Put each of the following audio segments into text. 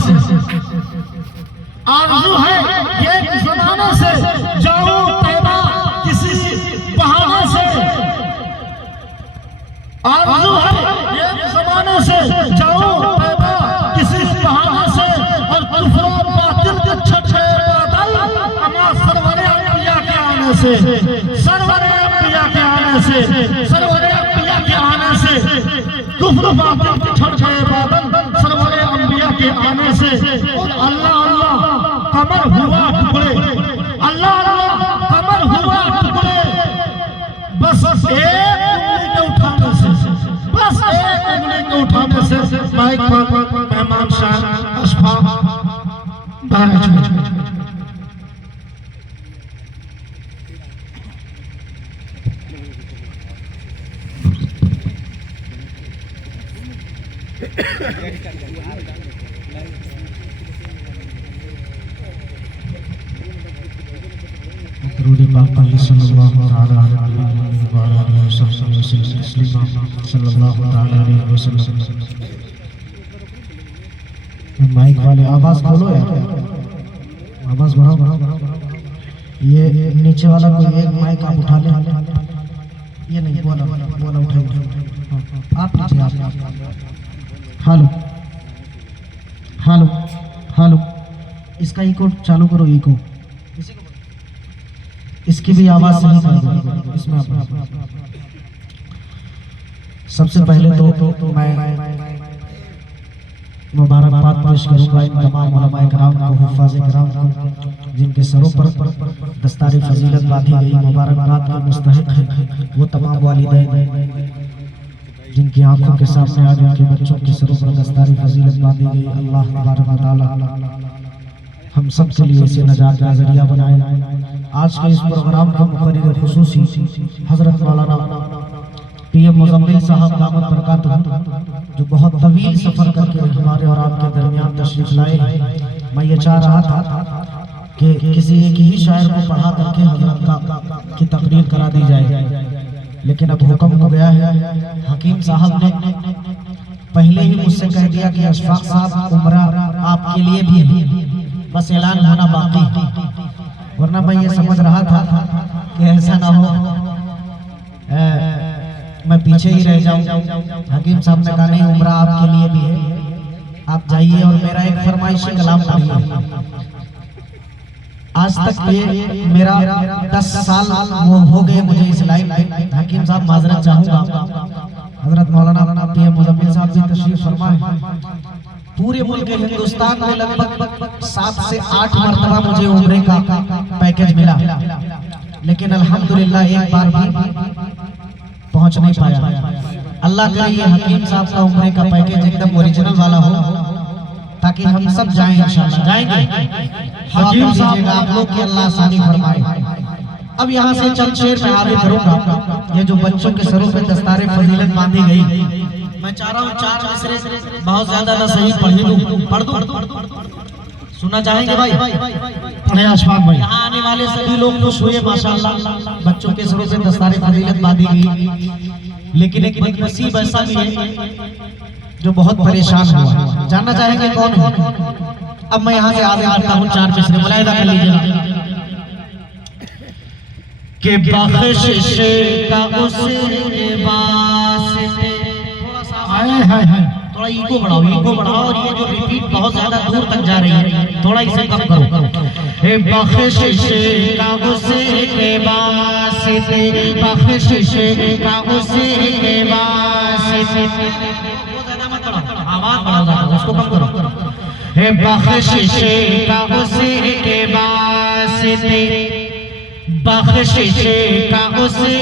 से, आरज़ू है एक ज़माने से जाऊं तैबा किसी बहाने से। आरज़ू है एक ज़माने से जाऊं तैबा किसी बहाने से, और कुफ्र और बातिल के छठे बादल अमा सरवरे अंबिया के आने से, सरवरे अंबिया के आने से, सरवरे अंबिया के आने से, कुफ्र बातिल के छठे बादल सरवरे अंबिया के आने से। और अल्लाह अल्लाह कमर हुआ टुकड़े, अल्लाह अल्लाह कमर हुआ टुकड़े, बस एक उंगली के उठाने से, बस एक उंगली के उठाने से। माइक पर मेहमान शाह अशफाक महाराज। दरूद पाक सल्लल्लाहु तआला अलैहि व आलिहि सल्लल्लाहु तआला अलैहि वसल्लम। माइक वाले आवाज खोलो यार, आवाज बढ़ाओ। ये नीचे वाला कोई एक माइक आप उठा ले, ये नहीं बोला उठाइए आप नीचे। हेलो हेलो हेलो, इसका इको चालू करो, इको इसकी भी आवाज सही कर दो इसमें। सबसे पहले तो मैं मुबारकबाद पेश करूंगा इन तमाम उलमाए किराम को, हुफ़ाज़ किराम को, जिनके सरों पर दस्तार फजीलत बांधी गई। मुबारकबाद के मुस्तहिक है वो तमाम वालिदैन जिनकी आंखों के सामने आज उनके बच्चों के सरों पर दस्तार फजीलत बांधी गई। अल्लाह तबारक व तआला हम सब के लिए इसे नजात का जरिया बनाए। आज के इस प्रोग्राम का मुक़र्रिर खुसूसी हजरत मौलाना पीएम मुज़म्मिल साहब दामत बरकातुहू, जो बहुत तवील सफर करके हमारे और आपके दरमियान तशरीफ लाए। मैं ये चाह रहा था कि किसी एक ही शायर को पढ़ा करके हजरत की तकरीर करा दी जाए, लेकिन अब हुक्म हो गया है। हकीम साहब ने पहले ही मुझसे कह दिया कि अशफाक साहब उम्रा आपके लिए भी है, बस ऐलान होना बाकी। वरना मैं ये समझ रहा था कि ऐसा ना हो मैं पीछे ही रह जाऊं। हकीम साहब ने कहा नहीं, उम्रा आपके लिए भी है, आप जाइए और मेरा एक फरमाइशी कलाम पढ़िए। आज तक ये मेरा 10 साल वो हो गए मुझे इस लाइन में। हकीम साहब माजरत चाहूंगा, हजरत मौलाना पीएम मुज़म्मिल साहब भी तशरीफ फरमाए। पूरे मुल्क हिंदुस्तान में लगभग 7 से 8 मरतबा मुझे उम्रे का पैकेज मिला, लेकिन अल्हम्दुलिल्लाह एक बार भी पहुंच नहीं पाया। अल्लाह करे ये हकीम साहब का उम्रे का पैकेज एकदम ओरिजिनल वाला हो, ताकि हम सब जाएं इंशाअल्लाह। जाएंगे हकीम साहब, आप लोग की अल्लाह आसानी फरमाए। अब यहाँ से चंद शेर मैं आगे करूंगा। ये जो बच्चों के सरों पे दस्तारे फजीलत बांधी गई, मैं चाह रहा हूँ 4 मिसरे बहुत ज्यादा ना सही पढ़ दूं। सुनना चाहेंगे भाई? पढ़े अशफाक भाई। यहाँ आने वाले सभी लोग खुश हुए माशाअल्लाह, बच्चों के सरों पे दस्तारे फजीलत बांधी गई। लेकिन एक नसीब ऐसा भी है जो बहुत परेशान हुआ। जानना चाहेंगे कौन है? अब मैं यहाँ से आगे आता हूँ 4 मिसरे, मुलाहिदा कर लीजिएगा। के बख्शिश का उसे वास्ते, थोड़ा ईगो बढ़ाओ, ईगो बढ़ाओ। और ये जो रिपीट बहुत ज्यादा दूर तक जा रही है, थोड़ा इसे कम करो। हे बख्शिश का उसे वास्ते, बख्शिश का उसे वास्ते, आवाज बढ़ाओ, उसको कम करो। हे बख्शिश का उसे वास्ते, बख्शिश का उसे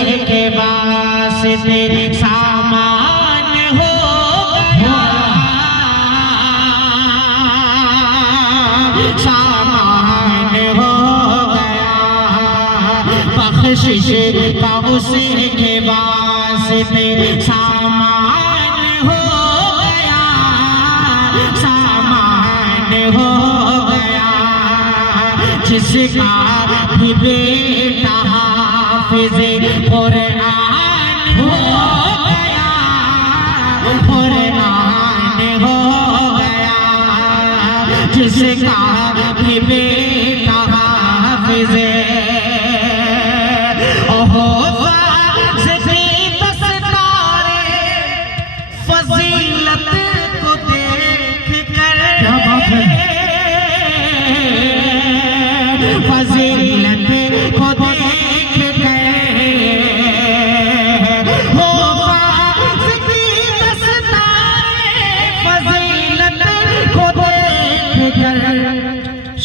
वास्ते सामान हो गया, सामान हो गया। बख्शिश का उसे वास्ते सामान हो गया, सामान हो गया। जिसका भी बेटा हाफिज़े कुरान हो गया, कुरान हो गया। जिसका भी बेटा हाफिज़ ओहो ज़िक्री दस्तारे फजीलत को देख कर क्या बात है फजीलत को देख कर हो ज़िक्री दस्तारे फजीलत को देख कर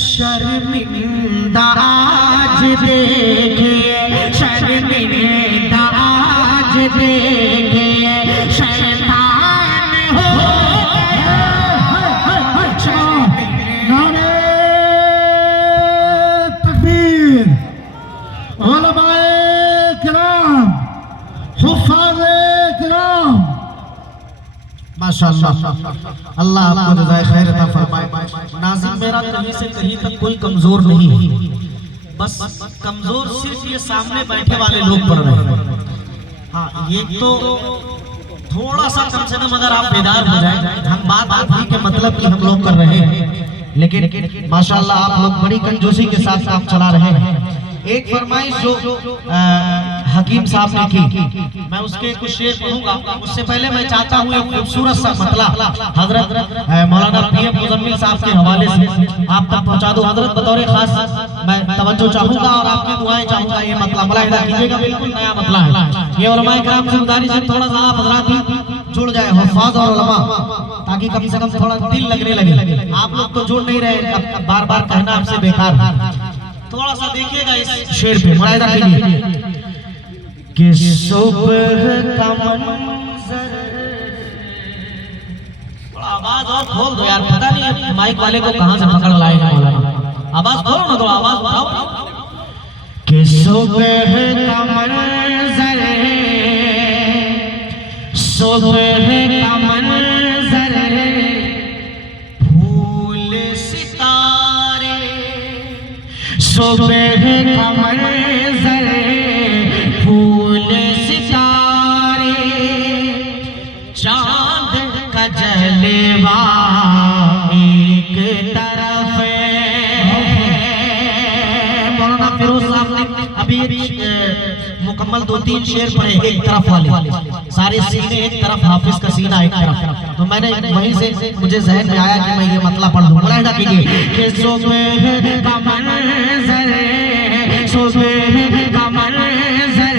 शर्मिंदा आज देखिए शर्मिंदा आज देखिए शैतान हो गया नारे तकबीर उलमाए किराम हुफ़ाज़े किराम माशाअल्लाह अल्लाह आपको जज़ाए खैर अता फरमाए। नाज़िम मेरा कहीं से कहीं तक कोई कमजोर नहीं है, बस कमजोर सिर्फ ये सामने बैठे वाले लोग पढ़ रहे हैं। हाँ ये तो थोड़ा सा कम से कम अगर आप बेदार हो जाए, हम बात ही के मतलब की हम लोग कर रहे हैं, लेकिन माशाअल्लाह आप लोग बड़ी कंजूसी के साथ काम चला रहे हैं। एक फरमाइश जो हकीम साहब ने की, मैं उसके कुछ शेर पढ़ूंगा। उससे पहले मैं चाहता हूँ एक खूबसूरत सा मतला हजरत मौलाना PM मुज़म्मिल साहब के हवाले से आप तक पहुँचा दो। हजरत बतौर खास मैं तवज्जो चाहूंगा और आपकी दुआएं चाहूंगा। ये मतला मुलाहिदा कीजिएगा, बिल्कुल नया मतला है। ये उलमाए किराम से गुजारिश है थोड़ा सा आप हजरात भी जुड़ जाए, हुफ़ाज़ और उलमा, ताकि कम से कम थोड़ा दिल लगने लगे। आप लोग तो जुड़ नहीं रहे, बार बार कहना आपसे बेकार। थोड़ा सा देखिएगा इस शेर पे, मुलाहिदा कीजिए कि सुबह का मंज़र, थोड़ा आवाज और खोल दो यार, पता नहीं माइक वाले को कहां से पकड़ लाए हैं मौलाना। आवाज खोलो ना, थोड़ा आवाज उठाओ कि सुबह का मंज़र, सुबह का मंज़र, फूल सितारे, सुबह का मंज़र, फूल सितारे, चांद का जलवा एक तरफ। मौलाना फिरोज साहब ने अभी मुकम्मल 2-3 शेर पढ़े, एक तरफ वाले, सारे सीने एक तरफ, हाफिज का सीना एक तरफ। तो मैंने वहीं से मुझे जहन में आया कि मैं ये मतला पढ़ दूं। मुलाहिदा कीजिए कि सुबह का मंज़र, सुबह का मंज़र,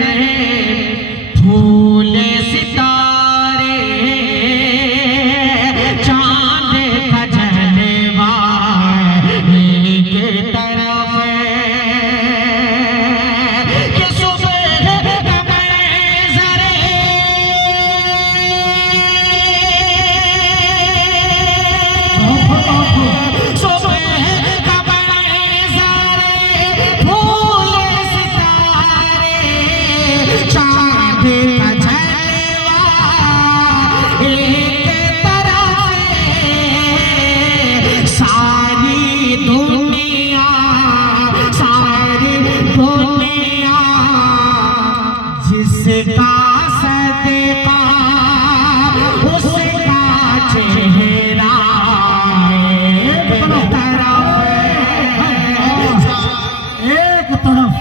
फूल सितारे, चांद का जलवा एक तरफ। कि सुबह का मंज़र, सुबह का मंज़र, फूल सितारे, चांद का जलवा एक तरफ। सारी दुनिया, सारी दुनिया जिसका सदका उसका चेहरा एक तरफ,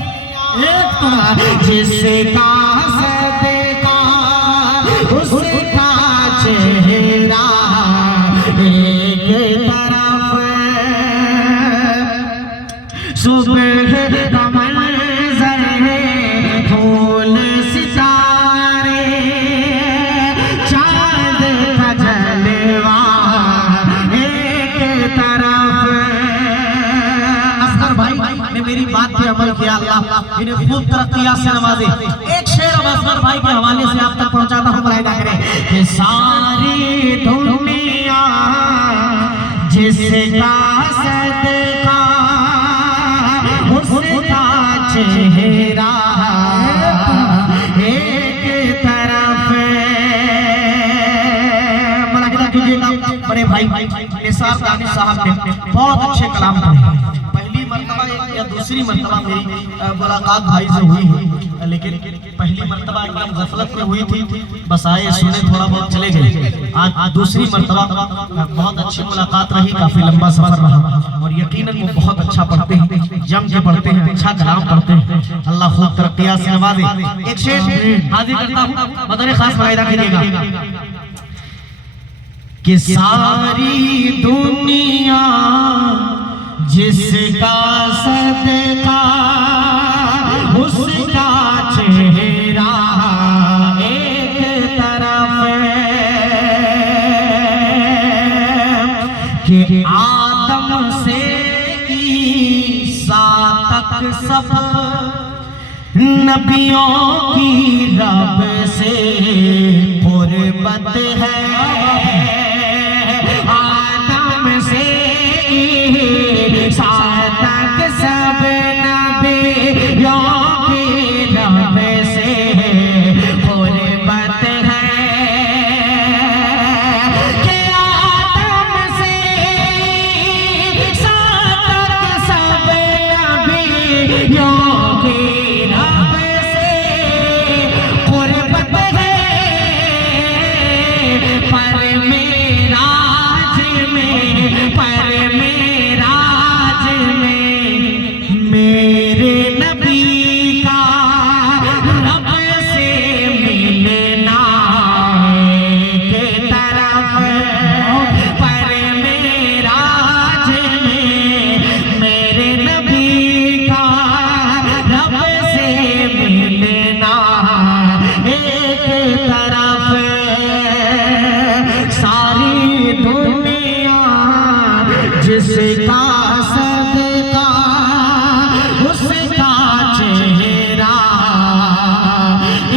एक तरफ जिसका सदका उसका चेहरा एक तरफ। सुबह का मंज़र, फूल सितारे, चांद का जलवा एक तरफ। असगर भाई ने मेरी बात पे अमल किया, अल्लाह इन्हें खूब तरक्कियात से नवाजे। एक शेर अब असगर भाई के हवाले से आप तक पहुंचाता हूं, मुलाहिदा करें कि सारी दुनिया जिसका सदका उसका चेहरा एक तरफ। मुलाहिदा कीजिएगा बड़े भाई निसार दानिश साहब ने बहुत अच्छे कलाम पढ़े। पहली मरतबा या दूसरी मरतबा मेरी मुलाकात भाई से हुई है, लेकिन पहली मरतबा एकदम गफलत में हुई थी, बस आए सुने थोड़ा बहुत चले गए। आज दूसरी मरतबा बहुत अच्छी मुलाकात रही, काफी लंबा सफर रहा और यकीनन वो बहुत अच्छा पढ़ते हैं, जम के पढ़ते हैं, अच्छा कलाम पढ़ते हैं। अल्लाह खूब तरक्कियात से नवाजे। एक शेर हाजिर करता हूँ, बतौर खास मुआहिदा कीजिएगा कि सारी दुनिया जिसका सदका उसका चेहरा एक तरफ कि आदम से ईसा तक सब नबियों की रब से कुर्बत है। जिसका सदका उसका चेहरा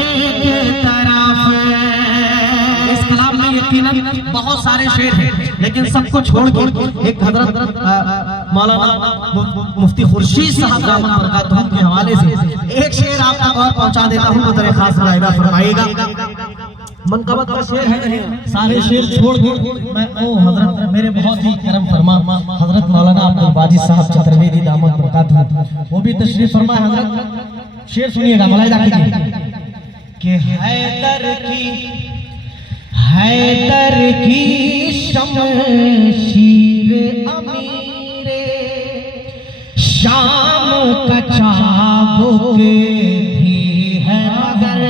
एक तरफ। इस कलाम में यकीनन बहुत सारे शेर हैं, लेकिन सबको छोड़ के एक हजरत मौलाना मुफ्ती खुर्शीद साहब दामत बरकातहू के हवाले से एक शेर आप तक और पहुंचा देता हूँ, बतौर खास मुआहिदा फरमाइएगा। मनकबत का शेर है, सारे शेर छोड़ के मैं ओ हजरत मेरे बहुत ही करम फरमा हजरत मौलाना अब्दुल बाजिद साहब चतुर्वेदी दामत बरकातहू वो भी तशरीफ फरमा। हजरत शेर सुनिएगा, मुलाहिदा कीजिए कि हैदर की शमशीर अमीरे शाम का चाबुक भी है मगर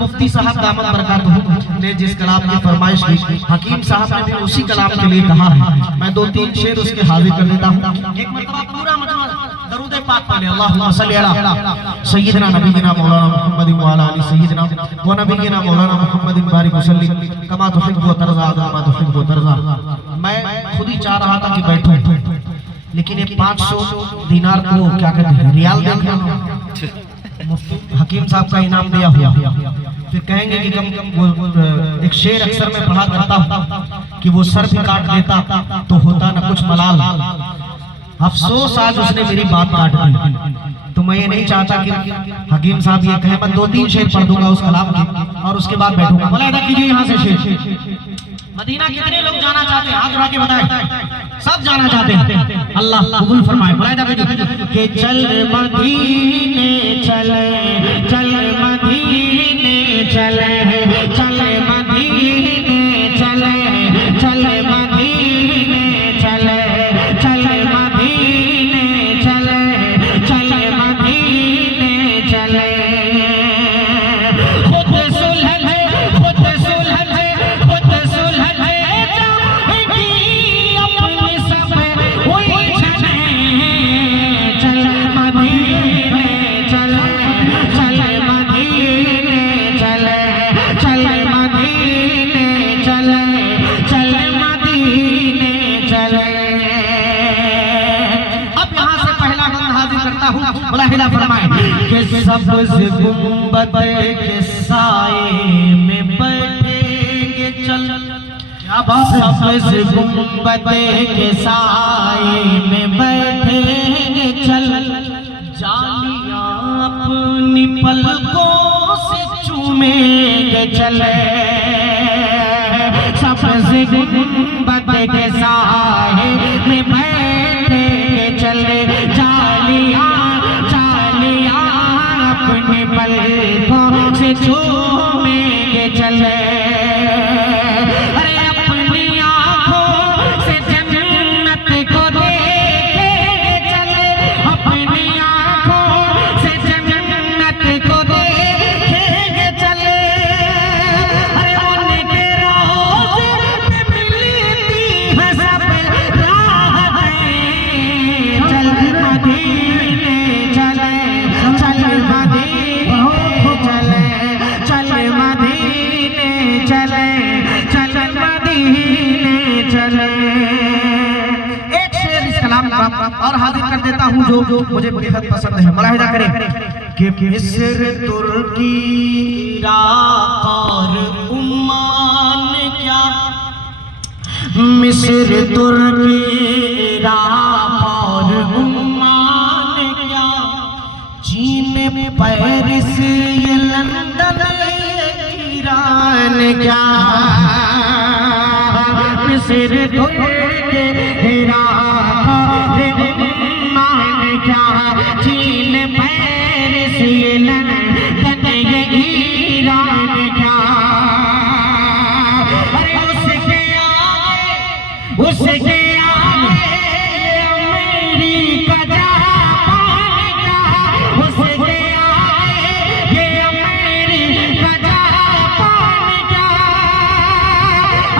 मुफ्ती साहब दामत बरकातहू ने जिस कलाम की फरमाइश की, हकीम साहब ने भी उसी कलाम के लिए कहा है। मैं 2-3 शेर उसके हाजिर कर देता हूँ। एक मरतबा पूरा मजमा दरूद पाक पढ़े, अल्लाहुम्मा सल्ली अला सय्यिदना नबीना मौलाना मुहम्मद व अला आलि सय्यिदना व नबीना मौलाना मुहम्मद बारिक वसल्लिम कमा तुहिब्बु व तर्ज़ा कमा तुहिब्बु व तर्ज़ा। मैं खुद ही चाह रहा था कि बैठूं, लेकिन ये 500 दिनार को क्या कहते हैं रियाल देख हकीम साहब का इनाम दिया हुआ, फिर कहेंगे कि वो एक शेर अक्सर मैं पढ़ा करता हूँ कि वो सर भी काट देता तो होता न कुछ मलाल। अफसोस आज उसने मेरी बात काट दी, तो मैं ये नहीं चाहता कि हकीम साहब ये कहे। मैं 2-3 शेर पढ़ दूंगा उस कलाम के और उसके बाद बैठूंगा। मुलाहिदा कीजिए यहाँ से शेर। मदीना कितने लोग जाना चाहते हैं? हाथ उठा के बताएं। सब जाना चाहते हैं। अल्लाह कबूल फरमाए। के चल मदीने चले, चल मदीने चले, चल मदीने चले, चल मदीने चले, चल मदीने चले, चल मदीने चले। खुद सुलह खुद सुलह खुद सुलह जाएगी अपनी सब उलझने। चल मदीने चले, चल मदीने चले, चल मदीने चले, चल मदीने चले। अब यहाँ से पहला बंद हाजिर करता हूँ, मुलाहिदा फरमाए कि सब्ज़ गुंबद के साए में बैठेंगे चल। सब्ज़ गुंबद के साए में बैठेंगे चल। जालियां अपनी पलकों से चूमेंगे चले। सब्ज़ गुंबद के साए में बैठेंगे चले। जालियां जालियां अपने पलकों से चूमेंगे चले। अरे अपनी आँखों से जन्नत को देखेंगे चले। अपनी आँखों से जन्नत को देखेंगे चले। अरे उनके रोज़े पे मिलती है सब राहतें। चल मदीने चले, चल मदीने चले, चल मदीने चले, चल मदीने चले। एक शेर इस कलाम का और हाजिर कर देता हूँ जो मुझे बेहद पसंद है। मुलाहिदा करें कि मिस्र, तुर्की, इराक और ओमान क्या, मिस्र, तुर्की, इराक और ओमान क्या, चीन, पेरिस, ये लंदन, ईरान क्या। मिस्र, तुर्की, इराक और ओमान क्या, चीन, पेरिस, ये लंदन, ये ईरान क्या। अरे उसके आगे, उसके आगे अमेरिका जापान क्या। उसके आगे ये अमेरिका जापान क्या।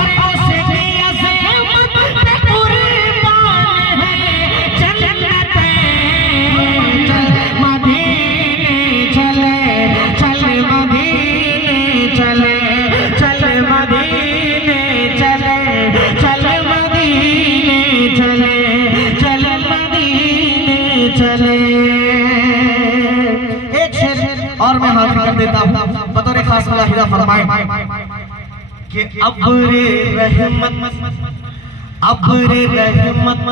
अरे उसके अज़मत पे कुर्बान है जन्नतें। चल मदीने चले, चल मदीने चले, चल मदीने चले, चल मदीने चले, चल मदीने चले। एक शेर और मैं हाजिर कर देता हूँ बतौर खास। मुलाहिदा फरमाए कि अब्रे रहमत, अब्रे रहमत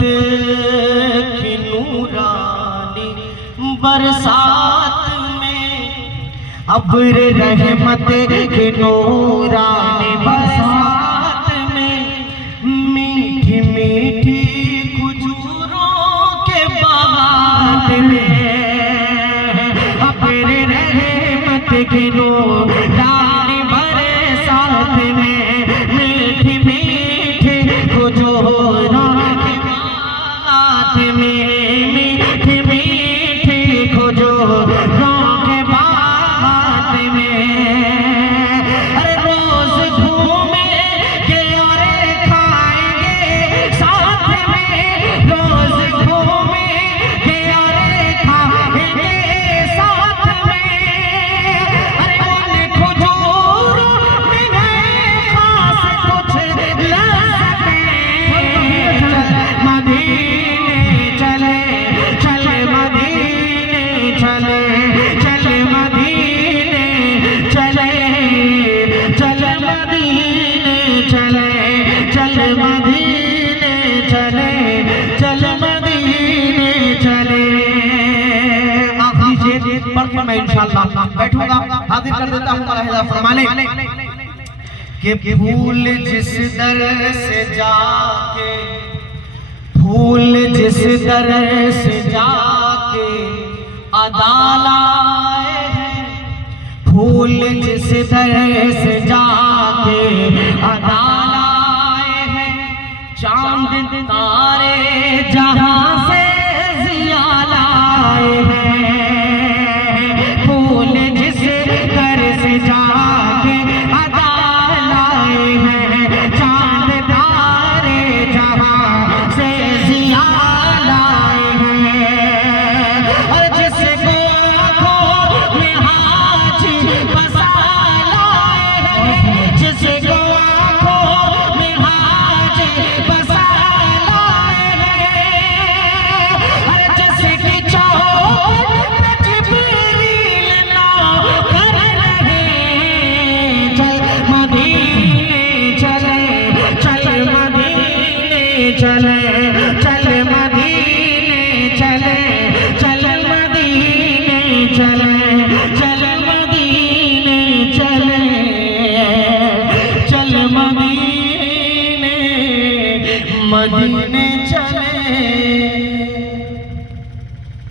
की नूरानी बरसात में, अब्रे रहमत की नूरानी बरसात में, मीठी मीठी खजूरों के बाग में, अब्रे रहमत की नूरानी बरसात में, मीठी मीठी खजूरों के बाग में, मीठी मीठी खजूरों के बाग में। अरे रोज घूमेंगे और खाएंगे साथ में, रोज घूमेंगे और खाएंगे साथ में। अरे उन खजूरों में है खास कुछ लज़्ज़तें। चल मदीने चले, चल मदीने चले, चल मदीने चले, चल मदीने चले, चल मदीने चले, चल मदीने चले। आखिरी शेर पढ़ के मैं इंशाअल्लाह बैठूंगा। हाजिर कर देता हूँ मुलाहिदा फरमाने कि फूल जिस दर से जाके, फूल जिस दर से जाके अदा लाए हैं, फूल जिस दर से जाके अदा लाए हैं, चांद तारे जहां से जिया लाए हैं, फूल जिस दर से जाके अदा लाए हैं, चांद तारे जहां से जिया लाए हैं, और जिसको आंखों में हाथ बसा लाए हैं, जिसको आंखों में हाथ बसा लाए हैं, और जिसकी चौखट पे जिब्रील नाव कर रहे, चल मदीने चले, चल मदीने चले, चल मदीने चले, चल मदीने चले, चल मदीने चले, चल मदीने, मदीने चले।